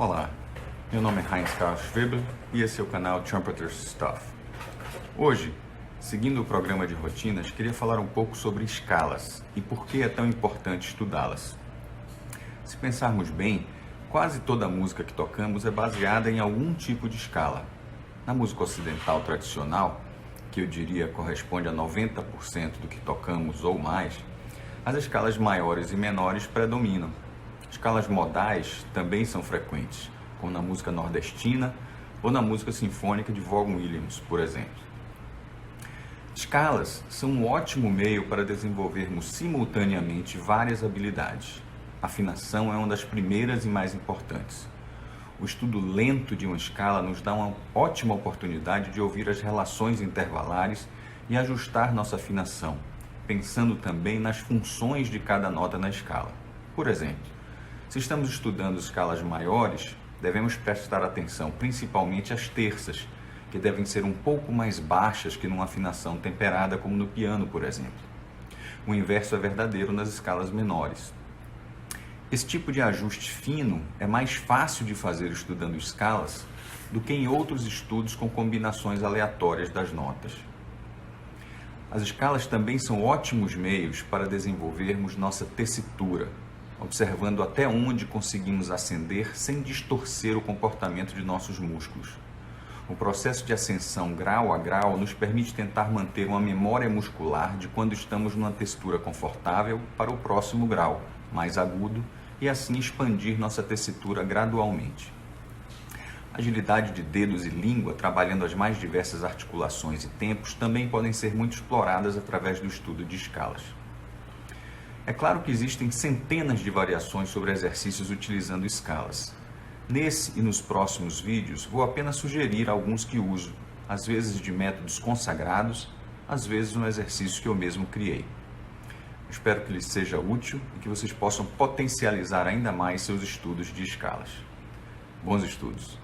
Olá, meu nome é Heinz Karl Schwebel e esse é o canal Trumpeter's Stuff. Hoje, seguindo o programa de rotinas, queria falar um pouco sobre escalas e por que é tão importante estudá-las. Se pensarmos bem, quase toda a música que tocamos é baseada em algum tipo de escala. Na música ocidental tradicional, que eu diria corresponde a 90% do que tocamos ou mais, as escalas maiores e menores predominam. Escalas modais também são frequentes, como na música nordestina ou na música sinfônica de Vaughan Williams, por exemplo. Escalas são um ótimo meio para desenvolvermos simultaneamente várias habilidades. A afinação é uma das primeiras e mais importantes. O estudo lento de uma escala nos dá uma ótima oportunidade de ouvir as relações intervalares e ajustar nossa afinação, pensando também nas funções de cada nota na escala. Por exemplo, se estamos estudando escalas maiores, devemos prestar atenção principalmente às terças, que devem ser um pouco mais baixas que numa afinação temperada, como no piano, por exemplo. O inverso é verdadeiro nas escalas menores. Esse tipo de ajuste fino é mais fácil de fazer estudando escalas do que em outros estudos com combinações aleatórias das notas. As escalas também são ótimos meios para desenvolvermos nossa tessitura, observando até onde conseguimos ascender sem distorcer o comportamento de nossos músculos. O processo de ascensão grau a grau nos permite tentar manter uma memória muscular de quando estamos numa textura confortável para o próximo grau, mais agudo, e assim expandir nossa tessitura gradualmente. Agilidade de dedos e língua, trabalhando as mais diversas articulações e tempos, também podem ser muito exploradas através do estudo de escalas. É claro que existem centenas de variações sobre exercícios utilizando escalas. Nesse e nos próximos vídeos, vou apenas sugerir alguns que uso, às vezes de métodos consagrados, às vezes um exercício que eu mesmo criei. Espero que lhes seja útil e que vocês possam potencializar ainda mais seus estudos de escalas. Bons estudos!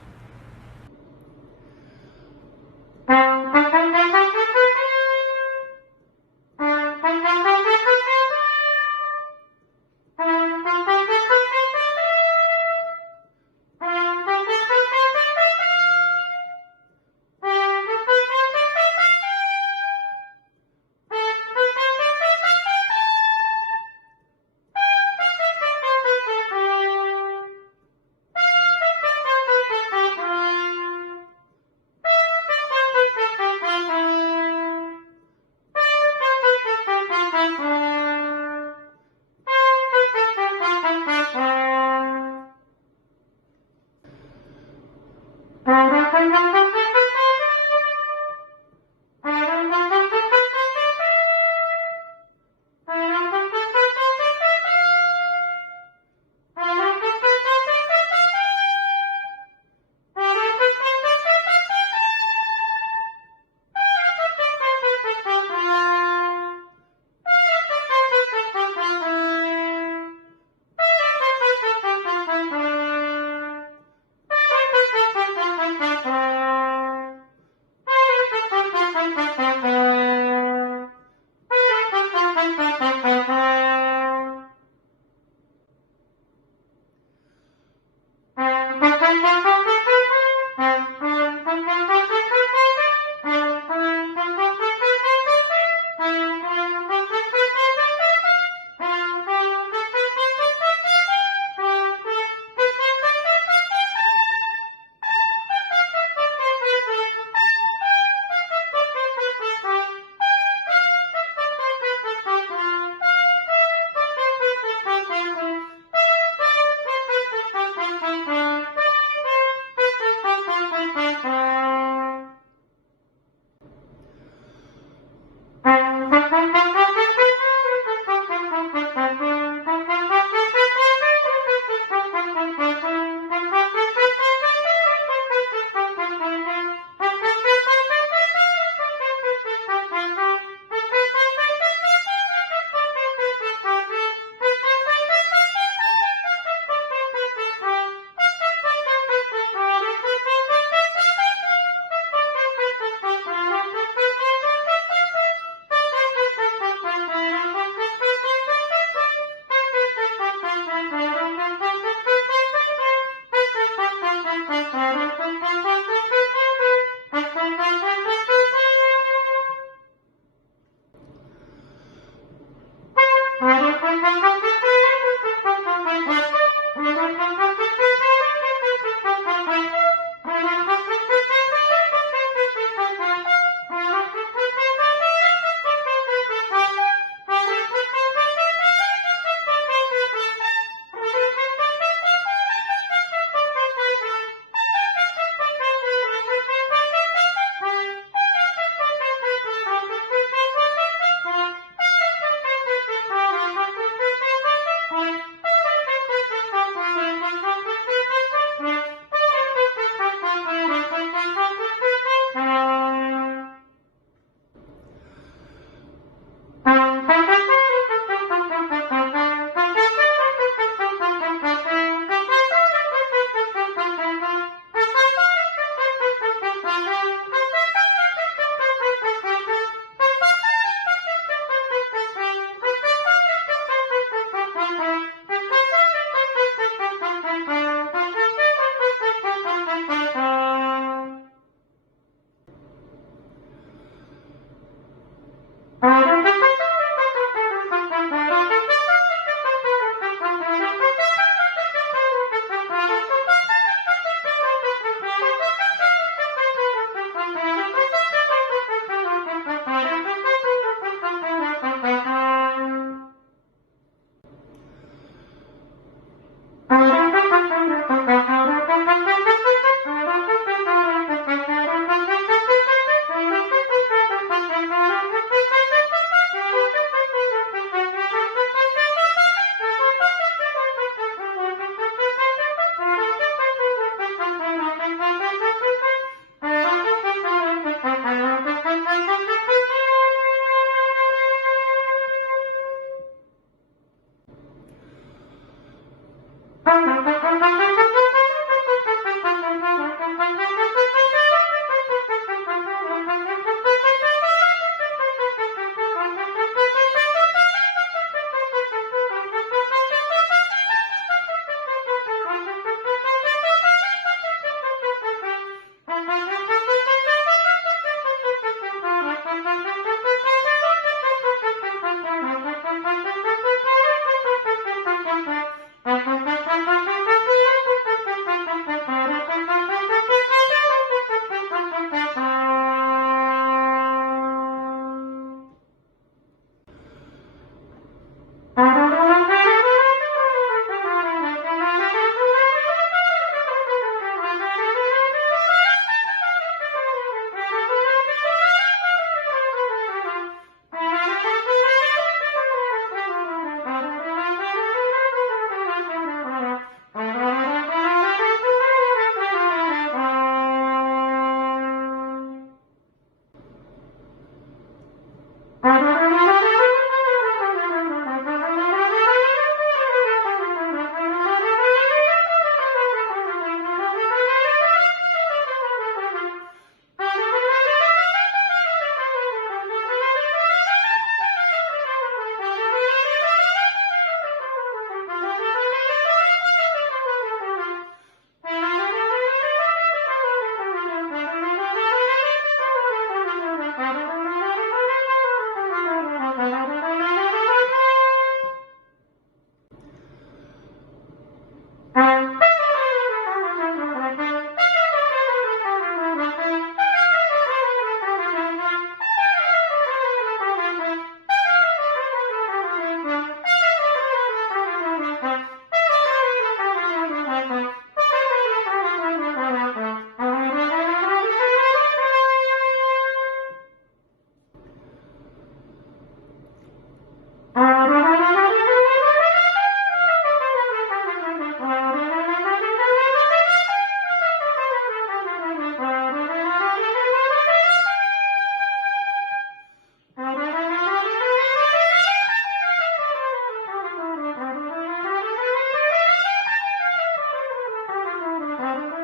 Thank you.